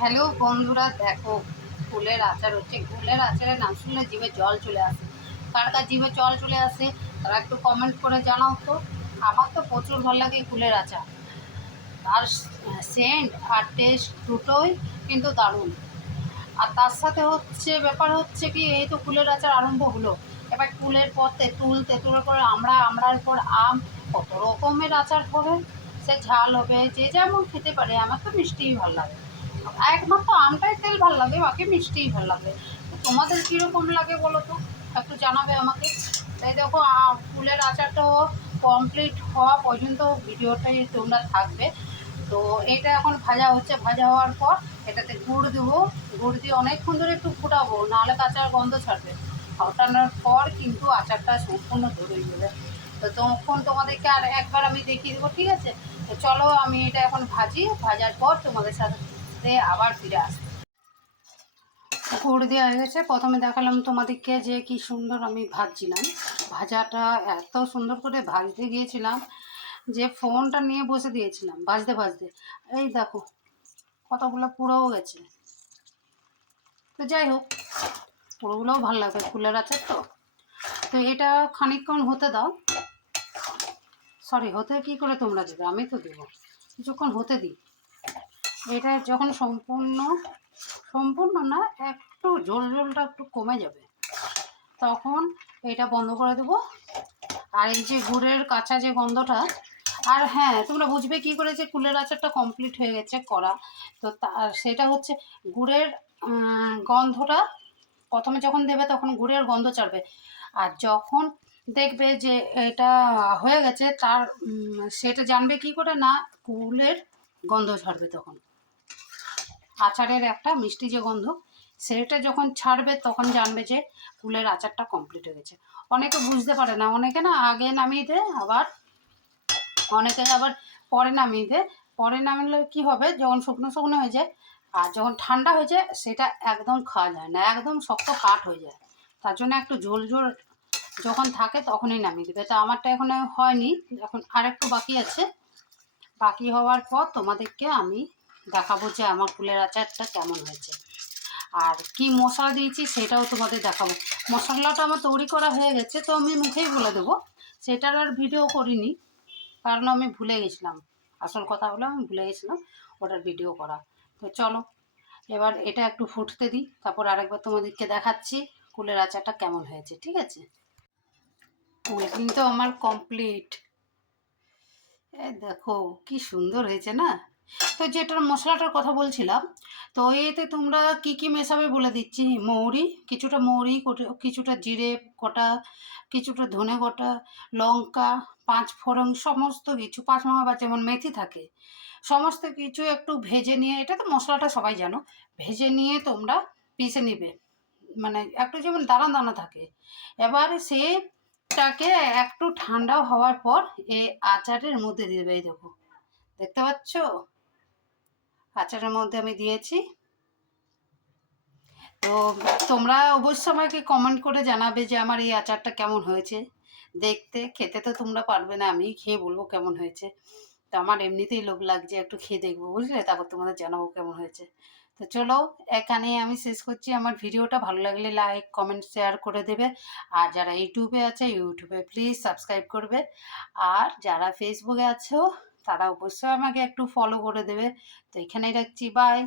Hello বন্ধুরা, দেখো ফুলের আচার হচ্ছে। ফুলের আচারের নাম শুনলে জিভে জল চলে আসে। কার কার জিভে জল চলে আসে তারা একটু কমেন্ট করে জানাও তো। আমার তো প্রচুর ভালো লাগে ফুলের আচার। তার সেন্ট আর টেস্ট দুটোই কিন্তু দারুণ। আর তার সাথে হচ্ছে ব্যাপার হচ্ছে কি, এই তো ফুলের আচার আরম্ভ হলো। এবার ফুলের পর তেঁতুল, তেঁতুলের পর আমড়া, আমড়ার পর আম, কত রকমের আচার হবে। সে ঝাল হবে, যে যেমন খেতে পারে। আমার তো মিষ্টিই ভালো লাগে, একমাত্র আমটাই তেল ভালো লাগে, বাকি মিষ্টিই ভালো লাগে। তো তোমাদের কীরকম লাগে বলো তো, একটু জানাবে আমাকে। তাই দেখো, ফুলের আচারটাও কমপ্লিট হওয়া পর্যন্ত ভিডিওটাই তোমরা থাকবে। তো এটা এখন ভাজা হচ্ছে, ভাজা হওয়ার পর এটাতে গুড় দেবো। গুড় দিয়ে অনেকক্ষণ ধরে একটু ফুটাবো, নাহলে কাঁচার গন্ধ ছাড়বে। ফুটানোর পর কিন্তু আচারটা সম্পূর্ণ ধরে যাবে। তো তখন তোমাদেরকে আর একবার আমি দেখিয়ে দেবো, ঠিক আছে? তো চলো, আমি এটা এখন ভাজি, ভাজার পর তোমাদের সাথে আবার ফিরে আসবো। গুড় দেওয়া হয়ে গেছে। প্রথমে দেখালাম তোমাদেরকে যে কি সুন্দর আমি ভাজছিলাম। ভাজাটা এত সুন্দর করে ভাজতে গিয়েছিলাম যে ফোনটা নিয়ে বসে দিয়েছিলাম ভাজতে ভাজতে। এই দেখো কতগুলো পুড়েও গেছে। তো যাই হোক, পুরোগুলোও ভালো লাগবে, ফুলের আচার তো। তো এটা খানিকক্ষণ হতে দাও। সরি, হতে কী করে তোমরা দেবে, আমি তো দেবো। কিছুক্ষণ হতে দিই। এটা যখন সম্পূর্ণ সম্পূর্ণ না, একটু ঝোলটা একটু কমে যাবে, তখন এটা বন্ধ করে দেবো। আর এই যে গুড়ের কাঁচা যে গন্ধটা, আর হ্যাঁ, তোমরা বুঝবে কী করে যে কুলের আচারটা কমপ্লিট হয়ে গেছে করা। তো সেটা হচ্ছে গুড়ের গন্ধটা প্রথমে যখন দেবে তখন গুড়ের গন্ধ ছাড়বে। আর যখন দেখবে যে এটা হয়ে গেছে, তার সেটা জানবে কি করে না, কুলের গন্ধ ছাড়বে তখন। আচারের একটা মিষ্টি যে গন্ধ, সেটা যখন ছাড়বে তখন জানবে যে কুলের আচারটা কমপ্লিট হয়ে গেছে। অনেকে বুঝতে পারে না, অনেকে না আগে নামিয়ে দেয়, আবার অনেকে আবার পরে নামিয়ে দেয়। পরে নামালে কী হবে, যখন শুকনো শুকনো হয়ে যায় আর যখন ঠান্ডা হয়ে যায়, সেটা একদম খাওয়া যায় না, একদম শক্ত কাঠ হয়ে যায়। তার জন্য একটু ঝোল ঝোল যখন থাকে তখনই নামিয়ে দেবে। তা আমারটা এখনো হয়নি, এখন আরেকটু বাকি আছে। বাকি হওয়ার পর তোমাদেরকে আমি দেখাবো যে আমার ফুলের আচারটা কেমন হয়েছে, আর কি মশলা দিয়েছি সেটাও তোমাদের দেখাবো। মশলাটা আমার তৈরি করা হয়ে গেছে, তো আমি মুখেই বলে দেবো। সেটার আর ভিডিও করিনি, কারণ আমি ভুলে গেছিলাম। আসল কথা হলো আমি ভুলে গেছিলাম ওটার ভিডিও করা। তো চলো, এবার এটা একটু ফুটতে দিই, তারপর আরেকবার তোমাদেরকে দেখাচ্ছি কুলের আচারটা কেমন হয়েছে, ঠিক আছে? কুল কিন্তু আমার কমপ্লিট। দেখো কি সুন্দর হয়েছে না। তো যেটার মশলাটার কথা বলছিলাম, তো এতে তোমরা কি কি মেশাবে বলে দিচ্ছি। মৌরি, কিছুটা মৌরি, কিছুটা জিরে গোটা, কিছুটা ধনে গোটা, লঙ্কা, পাঁচ ফোড়ন, সমস্ত কিছু, পাঁচ মহা বা যেমন মেথি থাকে, সমস্ত কিছু একটু ভেজে নিয়ে, এটা তো মশলাটা সবাই জানো, ভেজে নিয়ে তোমরা পিষে নিবে, মানে একটু যেমন দানা দানা থাকে। এবার সেটাকে একটু ঠান্ডা হওয়ার পর এই আচারের মধ্যে দিয়ে দেবে। এই দেখো, দেখতে পাচ্ছ, আচারের মধ্যে আমি দিয়েছি। তো তোমরা অবশ্যই আমাকে কমেন্ট করে জানাবে যে আমার এই আচারটা কেমন হয়েছে। দেখতে খেতে তো তোমরা পারবে না, আমি খেয়ে বলবো কেমন হয়েছে। তো আমার এমনিতেই লোভ লাগছে, একটু খেয়ে দেখবো, বুঝলে, তারপর তোমাদের জানাবো কেমন হয়েছে। তো চলো, এখানে আমি শেষ করছি। আমার ভিডিওটা ভালো লাগলে লাইক কমেন্ট শেয়ার করে দেবে। আর যারা ইউটিউবে আছে, ইউটিউবে প্লিজ সাবস্ক্রাইব করবে। আর যারা ফেসবুকে আছো, তারা অবশ্যই আমাকে একটু ফলো করে দেবে। তো এখানেই রাখছি, বাই।